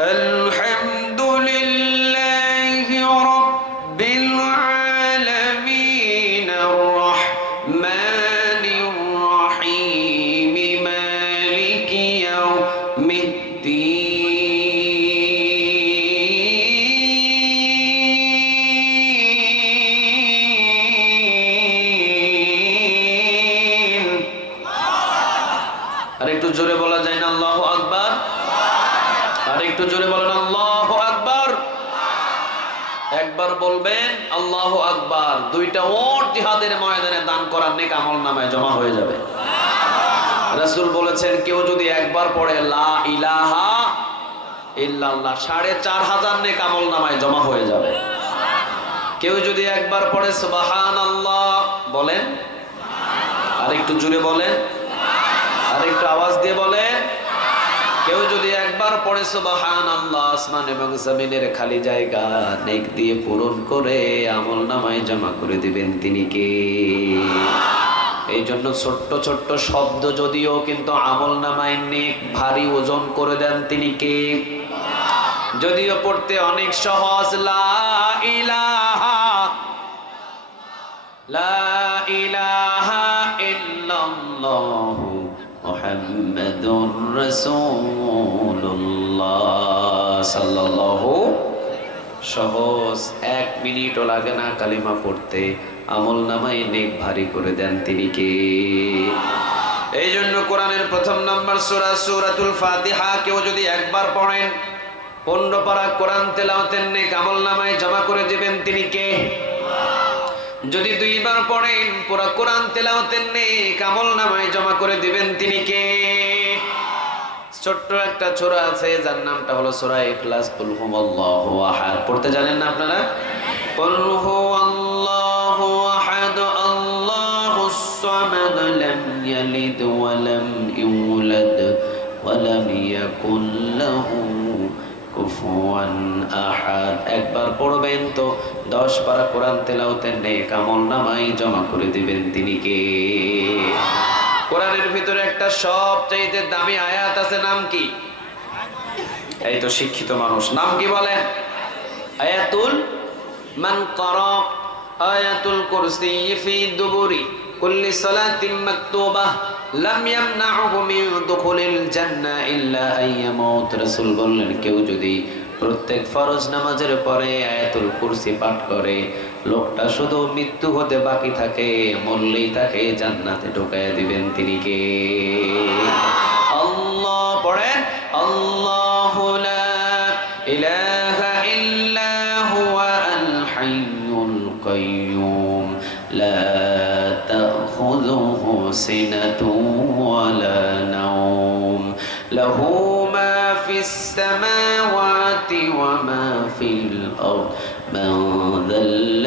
الحي দুইটা ওট জিহাদের ময়দানে দান করার নেক আমল নামায় জমা হয়ে যাবে। রাসূল বলেছেন, কেউ যদি একবার পড়ে, লা ইলাহা ইল্লাল্লাহ, সাড়ে চার হাজার নেক আমল নামায় জমা হয়ে যাবে। কেউ যদি একবার পড়ে সুবাহান আল্লাহ বলেন? আর একটু জুড়ে বলেন? আর একটু আওয়াজ দিয়ে বলেন? কেউ যদি পড়ে সুবাহান আল্লাহ আসমান এবং জমিনের খালি জায়গা নেক দিয়ে পূরণ করে আমল নামায় জমা করে দিবেন তিনি কে? এই জন্য ছোট্ট ছোট্ট শব্দ যদিও কিন্তু আমল নামায় নেক, ভারী ওজন করে দেন তিনি কে? যদিও পড়তে অনেক সহজ, লা ইলাহা লা ইলাহা ইল্লাল্লাহু মুহাম্মাদুর সহজ এক মিনিটও লাগে না কালিমা পড়তে। আমল নামাই নেক ভারী করে দেন তিনি কে? এই জন্য কোরআনের প্রথম সূরা সূরাতুল ফাতিহা কেউ যদি একবার পড়েন, পনেরো পারা কোরআন তেলাওয়াতের নেক আমল নামায় জমা করে দেবেন তিনি কে? যদি দুইবার পড়েন, পুরা কোরআন তেলাওয়াতের নেক আমল নামায় জমা করে দিবেন তিনি কে? ছোট্ট একটা ছোরা আছে, যার নামটা হলো সূরা ইখলাস। কুল আহাদ। পড়তে জানেন না আপনারা? কুল আহাদ, আল্লাহুস সামাদ লাম ইয়ালিদ ওয়া লাম ইউলাদ ওয়া লাম লাহু কুফুয়ান আহাদ। একবার পড়বেন তো, দশ পারা কোরআন তেলাওতের নেক আমল নামাই জমা করে দিবেন তিনি কে? কোরআনের ভিতরে একটা সবচাইতে দামি আয়াত আছে, নাম কি? এই তো শিক্ষিত মানুষ। নাম কি বলেন? আয়াতুল মান করা, আয়াতুল কুরসি ফি দুবুরি, কুল্লি সালাতিন মাকতুবাহ লাম ইয়ামনাহু মিন দুখুলিল জান্নাহ ইল্লা আইয়ামুত রাসূল বললেন, কেউ যদি প্রত্যেক ফরজ নামাজের পরে আয়াতুল কুরসি পাঠ করে লোকটা শুধু মৃত্যু হতে বাকি থাকে মরলেই তাকে জান্নাতে ঢুকাইয়া দিবেন তিনি কে আল্লাহ পড়েন আল্লাহু লা ইলাহা ইল্লা হুয়া আল হাইয়ুল কাইয়ুম লা তাখুযুহু সিনাতুন ওয়ালা নাওম লাহু মা ফিস সামাওয়াতি ওয়া মা ফিল আরদ من ذا الذي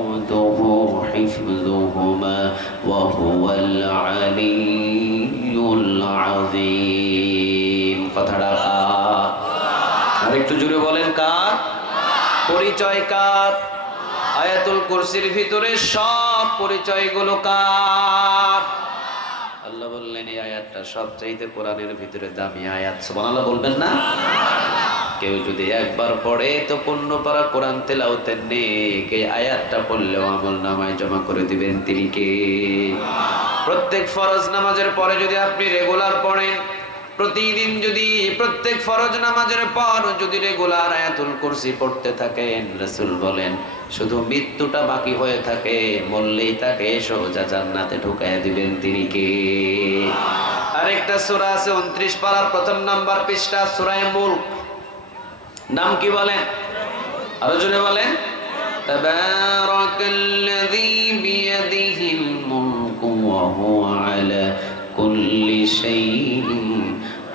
পরিচয় কার আয়াতুল কুরসির ভিতরে সব পরিচয়গুলো কার? আল্লাহ বললেন, এই আয়াতটা সবচাইতে কোরআনের ভিতরে দামি আয়াত। সুবহানাল্লাহ বলবেন না? কেউ যদি একবার পড়ে তো পূর্ণ পারা কোরআন তেলাওতের নেক আয়াতটা পড়লেও আমল নামায় জমা করে দিবেন তিনি কে? প্রত্যেক ফরজ নামাজের পরে যদি আপনি রেগুলার পড়েন প্রতিদিন যদি প্রত্যেক ফরজ নামাজের পর যদি রেগুলার আয়াতুল কুরসি পড়তে থাকেন রাসূল বলেন, শুধু মৃত্যুটা বাকি হয়ে থাকে, মরলেই তাকে সোজা জান্নাতে ঢুকাইয়া দিবেন তিনি কে? আরেকটা সূরা আছে 29 পারার প্রথম নাম্বার পৃষ্ঠা সূরা মুলক। নাম কি বলেন? আরও জোরে বলেন।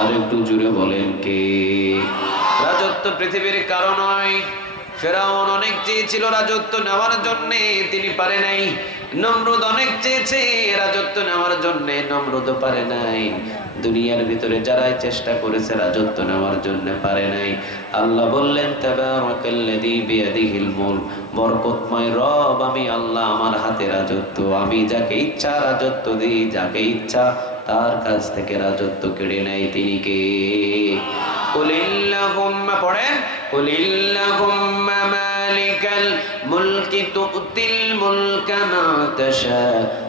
আর একটু জুড়ে বলেন কে? রাজত্ব পৃথিবীর কারণ নয়। ফেরাউন অনেক চেয়েছিল রাজত্ব নেওয়ার জন্য, তিনি পারে নাই। নমরুদ অনেক চেয়েছে, রাজত্ব নেওয়ার জন্য নমরুদ পারে নাই। দুনিয়ার ভিতরে যারাই চেষ্টা করেছে রাজত্ব নেওয়ার জন্য পারে নাই। আল্লাহ বললেন বরকতময় রব আমি আল্লাহ আমার হাতে রাজত্ব। আমি যাকে ইচ্ছা রাজত্ব দিই, যাকে ইচ্ছা তার কাছ থেকে রাজত্ব কেড়ে নেয় তিনি কে কুলিল্লাহুম্মা পড়েন কুলিল্লাহুম্মা মালিকাল মুলকি তুতিল মুলকা মা তাশা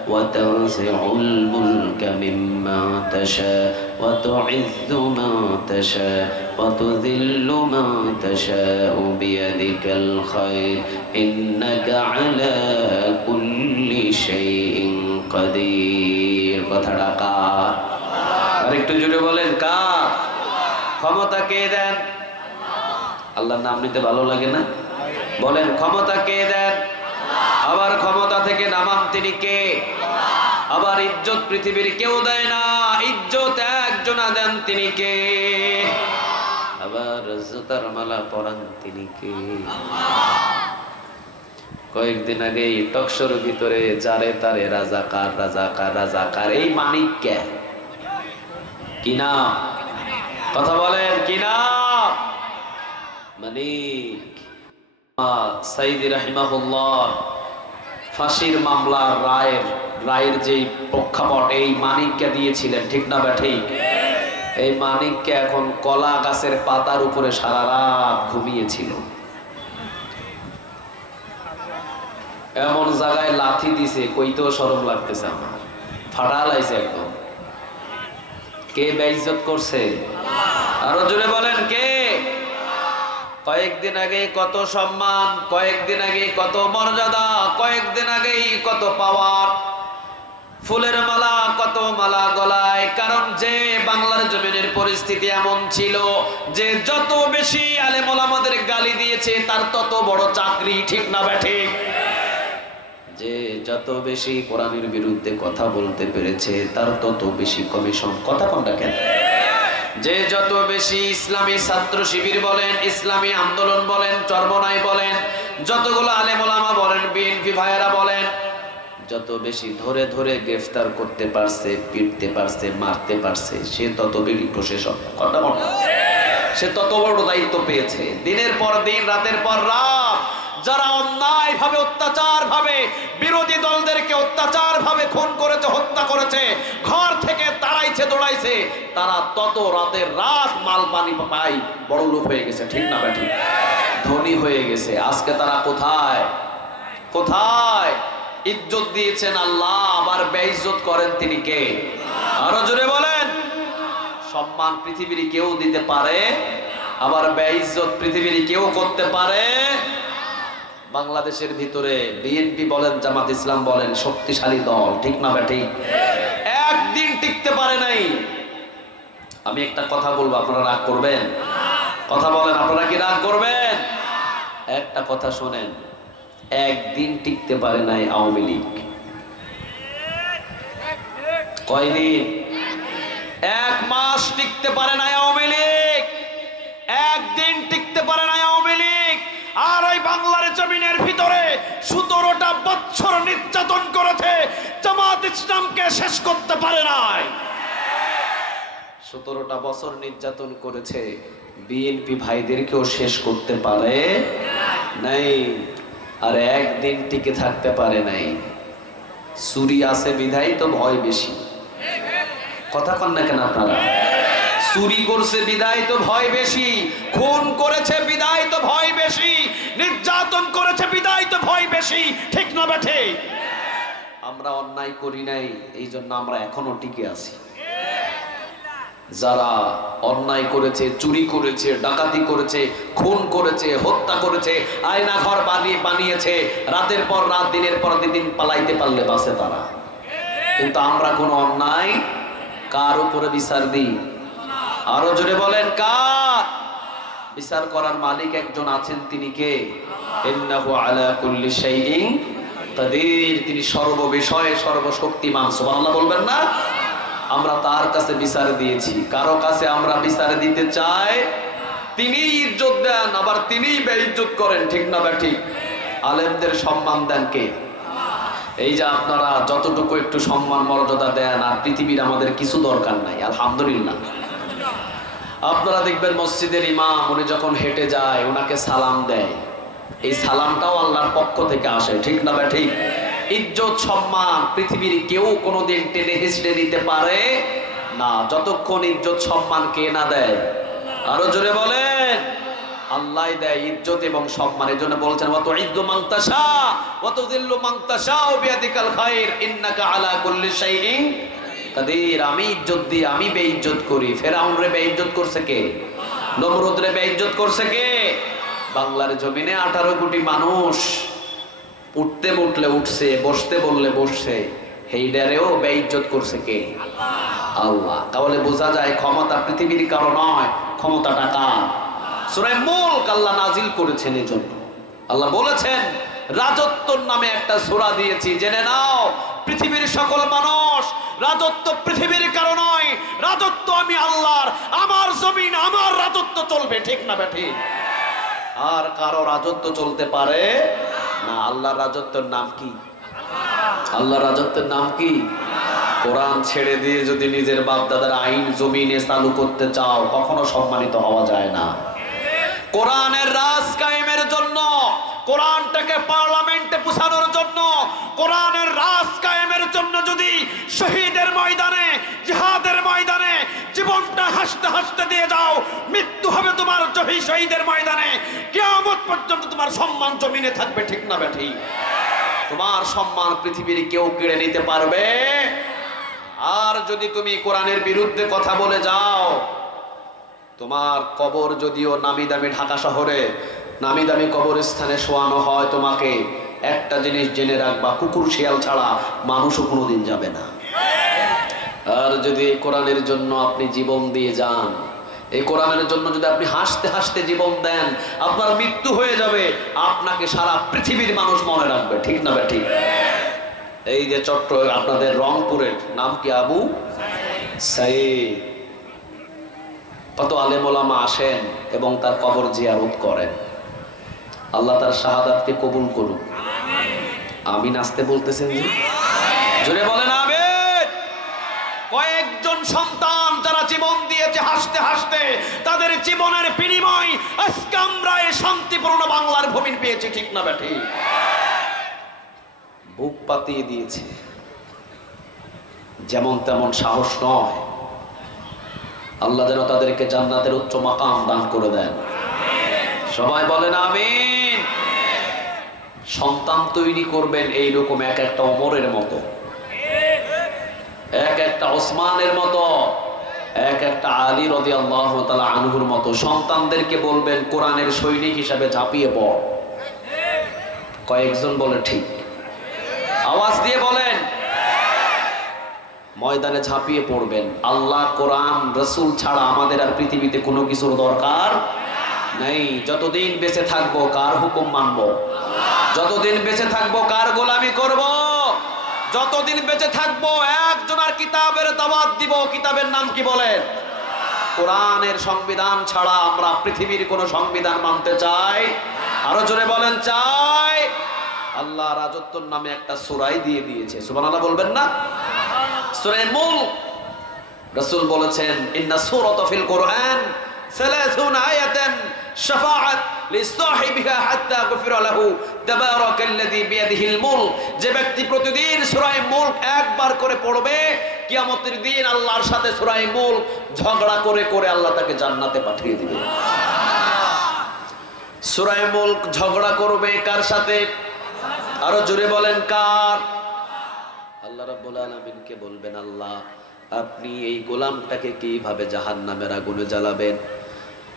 ওয়া তানজিউল মুলকা মিম্মা তাশা ওয়া তুইজ্জু মা তাশা ওয়া তুযিল্লু মা তাশাউ বিয়াদিকাল খায়র ইন্নাকা আলা কুল্লি শাইইন কাদির কথাটা কার? আর একটু জুড়ে বলেন, কার? ক্ষমতা কে দেন? আল্লাহর নাম নিতে ভালো লাগে না? বলেন, ক্ষমতা কে দেন? আবার ক্ষমতা থেকে নামান তিনি কে? আবার ইজ্জত পৃথিবীর কেউ দেয় না। ইজ্জত একজনা দেন তিনি কে? আবার জুতার মালা পরান তিনি কে? কয়েকদিন আগে টকশোর ভিতরে যারে তারে রাজাকার রাজাকার রাজাকার, এই মানিক কে? কি নাম? কথা বলেন, কি নাম? মানিক ফাঁসির মামলার রায়ের রায়ের যেই প্রেক্ষাপট, এই মানিককে দিয়েছিলেন, ঠিক না বা ঠিক? এই মানিককে এখন কলা গাছের পাতার উপরে সারা রাত ঘুমিয়েছিল। এমন জায়গায় লাথি দিছে, কইতেও সরম লাগতেছে আমার। ফাটা লাইছে একদম। কে বেইজ্জত করছে? আরও জোরে বলেন, কে? কয়েকদিন আগে কত সম্মান, কয়েকদিন আগে কত মর্যাদা, কয়েকদিন আগে কত পাওয়ার। ফুলের মালা, কত মালা গলায়। কারণ যে বাংলার জমিনের পরিস্থিতি এমন ছিল যে যত বেশি আলেমল আমাদের গালি দিয়েছে, তার তত বড় চাকরি ঠিক না ব্যাঠে যে যত বেশি কোরআনের বিরুদ্ধে কথা বলতে পেরেছে, তার তত বেশি কমিশন কথা কোনটা কেন? যে যত বেশি ইসলামী ছাত্র শিবির বলেন, ইসলামী আন্দোলন বলেন, চর্মনাই বলেন, যতগুলো আলেমোলামা বলেন, বিএনপি ভাইয়েরা বলেন, যত বেশি ধরে ধরে গ্রেফতার করতে পারছে, পিটতে পারছে, মারতে পারছে, সে তত বেশি প্রশাসন। কথা সে তত বড় দায়িত্ব পেয়েছে। দিনের পর দিন, রাতের পর রাত ভাবে, অত্যাচার ভাবে, বিরোধী দলদেরকে অত্যাচার ভাবে খুন করেছে, হত্যা করেছে, ঘর থেকে তাড়াইছে, দৌড়াইছে, তারা তত রাতের রাত মাল পানি পাই বড় লোক হয়ে গেছে, ঠিক না ব্যাটি? ধনী হয়ে গেছে, আজকে তারা কোথায়? কোথায়? ইজ্জত দিয়েছেন আল্লাহ, আবার বেইজ্জত করেন তিনি কে? আরও জোরে বলেন। সম্মান পৃথিবীর কেউ দিতে পারে, আবার বেইজ্জত পৃথিবীর কেউ করতে পারে বাংলাদেশের ভিতরে বিএনপি বলেন, জামাত ইসলাম বলেন, শক্তিশালী দল, ঠিক না ব্যাটি? একদিন টিকতে পারে নাই। আমি একটা কথা বলব, আপনারা রাগ করবেন? কথা বলেন, আপনারা কি রাগ করবেন? একটা কথা শোনেন, একদিন টিকতে পারে নাই আওয়ামী লীগ। কয়দিন? এক মাস টিকতে পারে নাই আওয়ামী লীগ। একদিন টিকতে আর ওই বাংলার জমিনের ভিতরে সতেরোটা বছর নির্যাতন করেছে, জামাত ইসলামকে শেষ করতে পারে নাই। সতেরোটা বছর নির্যাতন করেছে, বিএনপি ভাইদেরকেও শেষ করতে পারে নাই, আর একদিন টিকে থাকতে পারে নাই। চুরি আছে বিধাই তো ভয় বেশি। কথা কন না কেন আপনারা? চুরি করছে, বিদায় তো ভয় বেশি। খুন করেছে, বিদায় তো ভয় বেশি। নির্যাতন করেছে, বিদায় তো ভয় বেশি। ঠিক না বেঠে? আমরা অন্যায় করি নাই, এই জন্য আমরা এখনও টিকে আছি। যারা অন্যায় করেছে, চুরি করেছে, ডাকাতি করেছে, খুন করেছে, হত্যা করেছে আয়না ঘর বানিয়ে বানিয়েছে, রাতের পর রাত, দিনের পর দিন পালাইতে পারলে বাসে তারা। কিন্তু আমরা কোনো অন্যায় কার উপরে বিচার দিই? আরও জোরে বলেন, কার? বিচার করার মালিক একজন আছেন তিনি কে? ইন্নাহু আলা কুল্লি শাইইন কাদির। তিনি সর্ব বিষয়ে সর্বশক্তিমান। সুবহানাল্লাহ বলবেন না? আমরা তার কাছে বিচার দিয়েছি। কারও কাছে আমরা বিচার দিতে চাই তিনি ইজ্জত দেন, আবার তিনি বেইজ্জত করেন, ঠিক না বা ঠিক? আলেমদের সম্মান দেন কে? এই যে আপনারা যতটুকু একটু সম্মান মর্যাদা দেন, আর পৃথিবীর আমাদের কিছু দরকার নাই, আলহামদুলিল্লাহ। আপনারা দেখবেন মসজিদের ইমাম, উনি যখন হেঁটে যায় ওনাকে সালাম দেয়। এই সালামটাও আল্লাহর পক্ষ থেকে আসে, ঠিক না বা ঠিক? ইজ্জত, সম্মান পৃথিবীর কেউ কোনোদিন টেনে হিসড়ে দিতে পারে না। যতক্ষণ ইজ্জত, সম্মান কে না দেয়? আরও জোরে বলেন। আল্লাহ দেয় ইজ্জত এবং সম্মান এই জন্য বলছেন অত ইজ্জু মাংতাসা অত দিল্লু মাংতাসা ও বিয়াদিকাল খাইর। ইন্নাকা আলা কুল্লি শাইইন কাদের আমি ইজ্জত দিই আমি বেইজ্জত করি। ফেরাউন রে বেইজ্জত করছে কে? নমরুদ রে বেইজ্জত করছে কে? বাংলার জমিনে আঠারো কোটি মানুষ উঠতে উঠলে উঠছে, বসতে বললে বসছে। হেইডারেও বেইজ্জত করছে কে? আল্লাহ। তাহলে বোঝা যায় ক্ষমতা পৃথিবীর কারও নয়, ক্ষমতাটা কার? সুরায় মুলক আল্লাহ নাজিল করেছেন এই জন্য আল্লাহ বলেছেন রাজত্বর নামে একটা সূরা দিয়েছি, জেনে নাও, পৃথিবীর সকল মানুষ, রাজত্ব পৃথিবীর কারও নয়, রাজত্ব আমি আল্লাহর, আমার জমিন, আমার রাজত্ব চলবে, ঠিক না বেঠিক আর কারও রাজত্ব চলতে পারে না, আল্লাহর রাজত্বের নাম কি? আল্লাহর রাজত্বের নাম কি? কোরআন ছেড়ে দিয়ে যদি নিজের বাপ দাদার আইন জমিনে চালু করতে চাও, কখনো সম্মানিত হওয়া যায় না। কোরআনের রাজ কায়েমের জন্য কোরআনটাকে পার্লামেন্টে পুষানোর জন্য, কোরআনের রাজ কায়েমের জন্য যদি শহীদের ময়দানে, জিহাদের ময়দানে জীবনটা হাসতে হাসতে দিয়ে যাও, মৃত্যু হবে তোমার জহি শহীদের ময়দানে, কেয়ামত পর্যন্ত তোমার সম্মান জমিনে থাকবে, ঠিক না বেঠি তোমার সম্মান পৃথিবীর কেউ কেড়ে নিতে পারবে? আর যদি তুমি কোরআনের বিরুদ্ধে কথা বলে যাও, তোমার কবর যদিও নামি দামি ঢাকা শহরে নামি দামি কবরস্থানে শোয়ানো হয় তোমাকে। একটা জিনিস জেনে রাখবা, কুকুর শিয়াল ছাড়া মানুষও কোনোদিন যাবে না। আর যদি এই কোরআনের জন্য আপনি জীবন দিয়ে যান, এই কোরআনের জন্য যদি আপনি হাসতে হাসতে জীবন দেন, আপনার মৃত্যু হয়ে যাবে, আপনাকে সারা পৃথিবীর মানুষ মনে রাখবে, ঠিক না ঠিক এই যে চট্ট আপনাদের রংপুরের নাম কি আবু? সাইদ। কত আলেমোলামা আসেন এবং তার কবর জিয়ারত করেন। আল্লাহ তার শাহাদাতকে কবুল করুক। আমি নাচতে বলতেছেন যে? জোরে বলেন আবেদ কয়েকজন সন্তান যারা জীবন দিয়েছে হাসতে হাসতে তাদের জীবনের বিনিময় আজকে আমরা এই শান্তিপূর্ণ বাংলার ভূমি পেয়েছি ঠিক না বেঠি বুক পাতিয়ে দিয়েছে। যেমন তেমন সাহস নয়। আল্লাহ যেন তাদেরকে জান্নাতের উচ্চ মাকাম দান করে দেন। সবাই বলেন আমিন। সন্তান তৈরি করবেন এই রকম এক একটা অমরের মতো। এক একটা ওসমানের মতো। এক একটা আলী রদি আল্লাহ আনহুর মতো। সন্তানদেরকে বলবেন, কোরআনের সৈনিক হিসাবে ঝাঁপিয়ে পড়। কয়েকজন বলে ঠিক। আওয়াজ দিয়ে বলেন, ময়দানে ঝাঁপিয়ে পড়বেন। আল্লাহ, কোরআন, রসুল ছাড়া আমাদের আর পৃথিবীতে কোনো কিছুর দরকার নেই। যতদিন বেঁচে থাকব, কার হুকুম মানবো? যতদিন বেঁচে থাকব, কার গোলামি করব? যতদিন বেঁচে থাকব একজনের কিতাবের দাওয়াত দিব। কিতাবের নাম কি বলেন? কোরআনের সংবিধান ছাড়া আমরা পৃথিবীর কোন সংবিধান মানতে চাই? আরও জোরে বলেন, চাই। আল্লাহ রাজত্বর নামে একটা সুরাই দিয়ে দিয়েছে। সুবহানাল্লাহ বলবেন না? সূরা মুলক রাসূল বলেছেন, ইন্না সূরাতা ফিল কোরআন। 30 আয়াতান শাফাআত লিসাহিবিহা হাত্তা গফিরা লাহু তাবারাকাল্লাযী বিয়াদিহিল মুলক। যে ব্যক্তি প্রতিদিন সূরা মুলক একবার করে পড়বে, কিয়ামতের দিন আল্লাহর সাথে সূরা মুলক ঝগড়া করে করে আল্লাহ তাকে জান্নাতে পাঠিয়ে দিবে। সূরা মুলক ঝগড়া করবে কার সাথে? আরও জোরে বলেন, কার? আল্লাহ রাব্বুল আলামিনকে বলবেন, আল্লাহ, আপনি এই গোলামটাকে কীভাবে জাহান্নামের আগুনে জ্বালাবেন?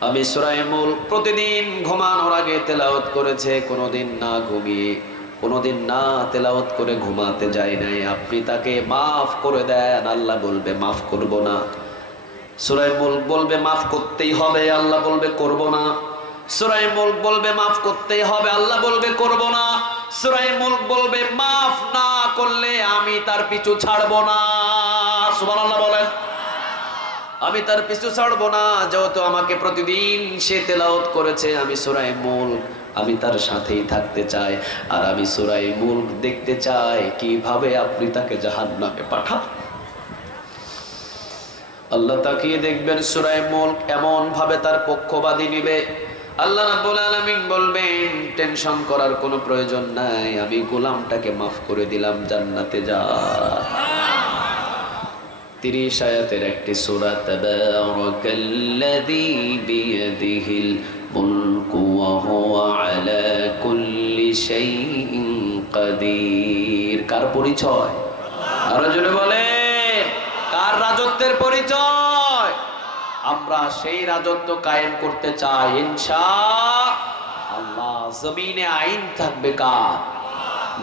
আমি সূরা মুলক প্রতিদিন ঘুমানোর আগে তেলাওয়াত করেছে, কোনোদিন না ঘুমিয়ে, কোনোদিন না তেলাওয়াত করে ঘুমাতে যায় নাই। আপনি তাকে মাফ করে দেন, আল্লাহ বলবে, মাফ করব না। সূরা মুলক বলবে, মাফ করতেই হবে। আল্লাহ বলবে, করব না। সুরাই মুল্ক বলবে, মাফ করতেই হবে। আল্লাহ বলবে, করব না। সুরাই মুল্ক বলবে, মাফ না করলে আমি তার পিছু ছাড়বো না। সুবহানাল্লাহ বলেন। আমি তার পিছু ছাড়বো না, যেহেতু আমাকে প্রতিদিন সে তেলাওত করেছে, আমি সুরাই মুল্ক, আমি তার সাথেই থাকতে চাই, আর আমি সুরাই মুল্ক দেখতে চাই, কীভাবে আপনি তাকে জাহান্নামে পাঠান আল্লাহ তাকিয়ে দেখবেন সুরাই মুল্ক এমন ভাবে তার পক্ষবাদী নিবে। আল্লাহ রাব্বুল আলামিন বলবেন, টেনশন করার কোনো প্রয়োজন নাই, আমি গোলামটাকে মাফ করে দিলাম, জান্নাতে যা। তিরিশ আয়াতের একটি সূরা, তাবারাকাল্লাযী বিয়াদিহিল মুলকু ওয়া আলা কুল্লি কার পরিচয়? আরও জোরে কার রাজত্বের পরিচয়? আমরা সেই রাজত্ব কায়েম করতে চাই ইনশা আল্লাহ, জমিনে আইন থাকবে কার?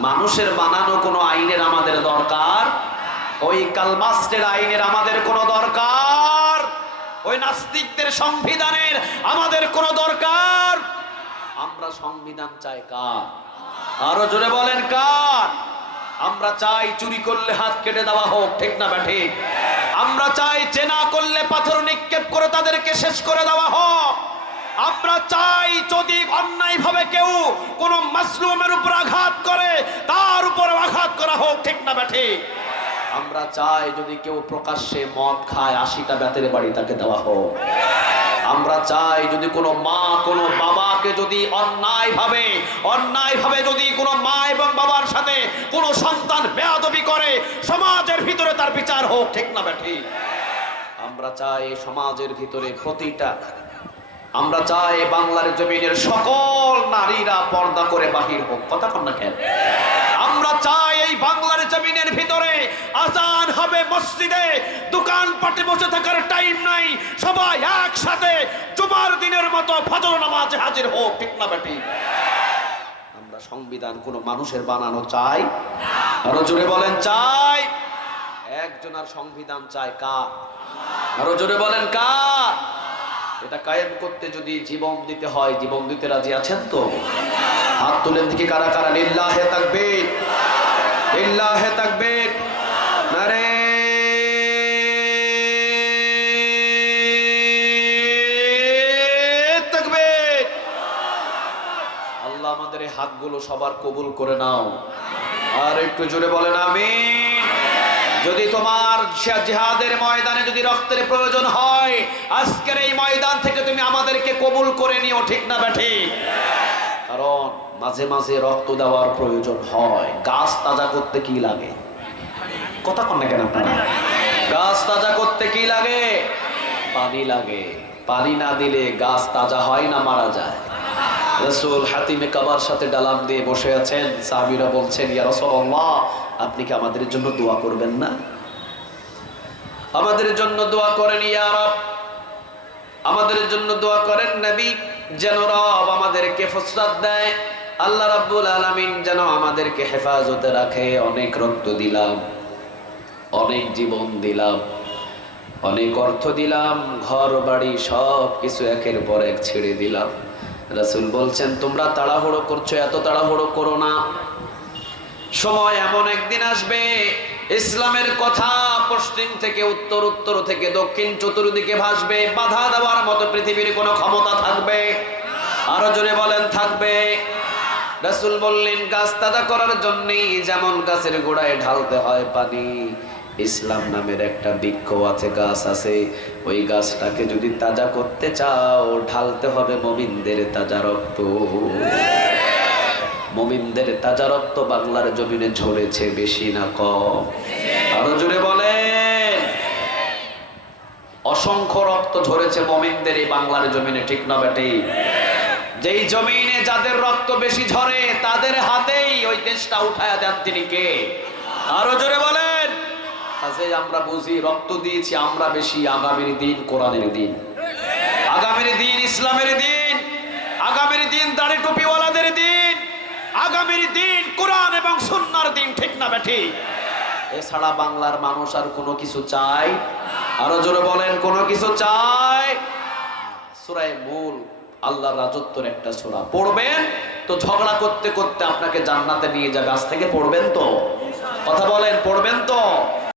মানুষের বানানো কোনো আইনের আমাদের দরকার ওই কালমাস্টের আইনের আমাদের কোনো দরকার। ওই নাস্তিকদের সংবিধানের আমাদের কোনো দরকার। আমরা সংবিধান চাই কার? আরও জোরে বলেন কার? আমরা চাই চুরি করলে হাত কেটে দেওয়া হোক, ঠিক না ব্যাঠে আমরা চাই চেনা করলে পাথর নিক্ষেপ করে তাদেরকে শেষ করে দেওয়া হোক। আমরা চাই যদি অন্যায় ভাবে কেউ কোন মাসলুমের উপর আঘাত করে, তার উপর আঘাত করা হোক, ঠিক না ব্যাঠে আমরা চাই যদি কেউ প্রকাশ্যে মদ খায় আশিটা বেতের বাড়ি তাকে দেওয়া হোক। আমরা চাই যদি কোনো মা, কোনো বাবাকে যদি অন্যায় ভাবে অন্যায় ভাবে যদি কোনো মা এবং বাবার সাথে কোনো সন্তান বেয়াদবি করে, সমাজের ভিতরে তার বিচার হোক, ঠিক না ব্যাঠি আমরা চাই সমাজের ভিতরে প্রতিটা, আমরা চাই বাংলার জমিনের সকল নারীরা পর্দা করে বাহির হোক। কথা কন না কেন? আমরা চাই এই বাংলার জমিনের ভিতরে আজান হবে মসজিদে। দোকান পাটে বসে থাকার টাইম নাই। সবাই একসাথে জুমার দিনের মতো ফজর নামাজে হাজির হোক, ঠিক না বেটি আমরা সংবিধান কোন মানুষের বানানো চাই? আরও জোরে বলেন, চাই। একজন আর সংবিধান চায় কার? আরও জোরে বলেন, কার? এটা কায়েম করতে যদি জীবন দিতে হয়, জীবন দিতে রাজি আছেন তো? হাত তুলেন দিকে কারা কারা। লিল্লাহে থাকবে লিল্লাহে থাকবে নারে। তাকবীর। আল্লাহ আমাদের এই হাতগুলো সবার কবুল করে নাও। আর একটু জোরে বলেন, আমিন। যদি তোমার জিহাদের ময়দানে যদি রক্তের প্রয়োজন হয়, আজকের এই ময়দান থেকে তুমি আমাদেরকে কবুল করে নিও, ঠিক না ব্যাঠি কারণ মাঝে মাঝে রক্ত দেওয়ার প্রয়োজন হয়। গাছ তাজা করতে কি লাগে? কথা কন না কেন আপনারা? গাছ তাজা করতে কি লাগে? পানি লাগে। পানি না দিলে গাছ তাজা হয় না মারা যায়। রসুল হাতিমে কাবার সাথে ডালাম দিয়ে বসে আছেন। সাহাবিরা বলছেন, ইয়া রাসূলুল্লাহ, আপনি কি আমাদের জন্য দোয়া করবেন না? আমাদের জন্য দোয়া করেন ইয়া রব। আমাদের জন্য দোয়া করেন নবী, যেন রব আমাদেরকে ফুসরাত দেয়। আল্লাহ রাব্বুল আলামিন যেন আমাদেরকে হেফাজতে রাখে। অনেক রক্ত দিলাম, অনেক জীবন দিলাম, অনেক অর্থ দিলাম, ঘর, বাড়ি সব কিছু একের পর এক ছেড়ে দিলাম। রাসূল বলছেন, তোমরা তাড়াহুড়ো করছ, এত তাড়াহুড়ো করো না। সময় এমন একদিন আসবে, ইসলামের কথা পশ্চিম থেকে উত্তর উত্তর থেকে দক্ষিণ, চতুর্দিকে ভাসবে, বাধা দেওয়ার মতো পৃথিবীর কোনো ক্ষমতা থাকবে? আরও জোরে বলেন, থাকবে। রাসূল বললেন, গাছ তাজা করার জন্যই যেমন গাছের গোড়ায় ঢালতে হয় পানি। ইসলাম নামের একটা বৃক্ষ আছে, গাছ আছে। ওই গাছটাকে যদি তাজা করতে চাও, ঢালতে হবে মমিনদের তাজা রক্ত। মমিনদের তাজা রক্ত বাংলার জমিনে ঝরেছে বেশি না কম। আরও জোরে বলে অসংখ্য রক্ত ঝরেছে মমিনদের এই বাংলার জমিনে, ঠিক না বেটি? যেই জমিনে যাদের রক্ত বেশি ঝরে, তাদের হাতেই ওই দেশটা উঠায়া দেন তিনি কে? আরও জোরে বলেন। আমরা বুঝি, রক্ত দিয়েছি আমরা বেশি, আগামীর দিন কোরআনের দিন। আগামীর দিন ইসলামের দিন। আগামীর দিন দাড়ি টুপিওয়ালাদের দিন। আগামীর দিন কোরআন এবং সুন্নার দিন, ঠিক না বেঠি এছাড়া বাংলার মানুষ আর কোনো কিছু চাই আরও জোরে বলেন, কোনো কিছু চাই সুরায় মূল আল্লাহর রাজত্বর একটা সূরা পড়বেন? তো ঝগড়া করতে করতে আপনাকে জান্নাতে নিয়ে যাবে আজ থেকে পড়বেন তো? কথা বলেন, পড়বেন তো?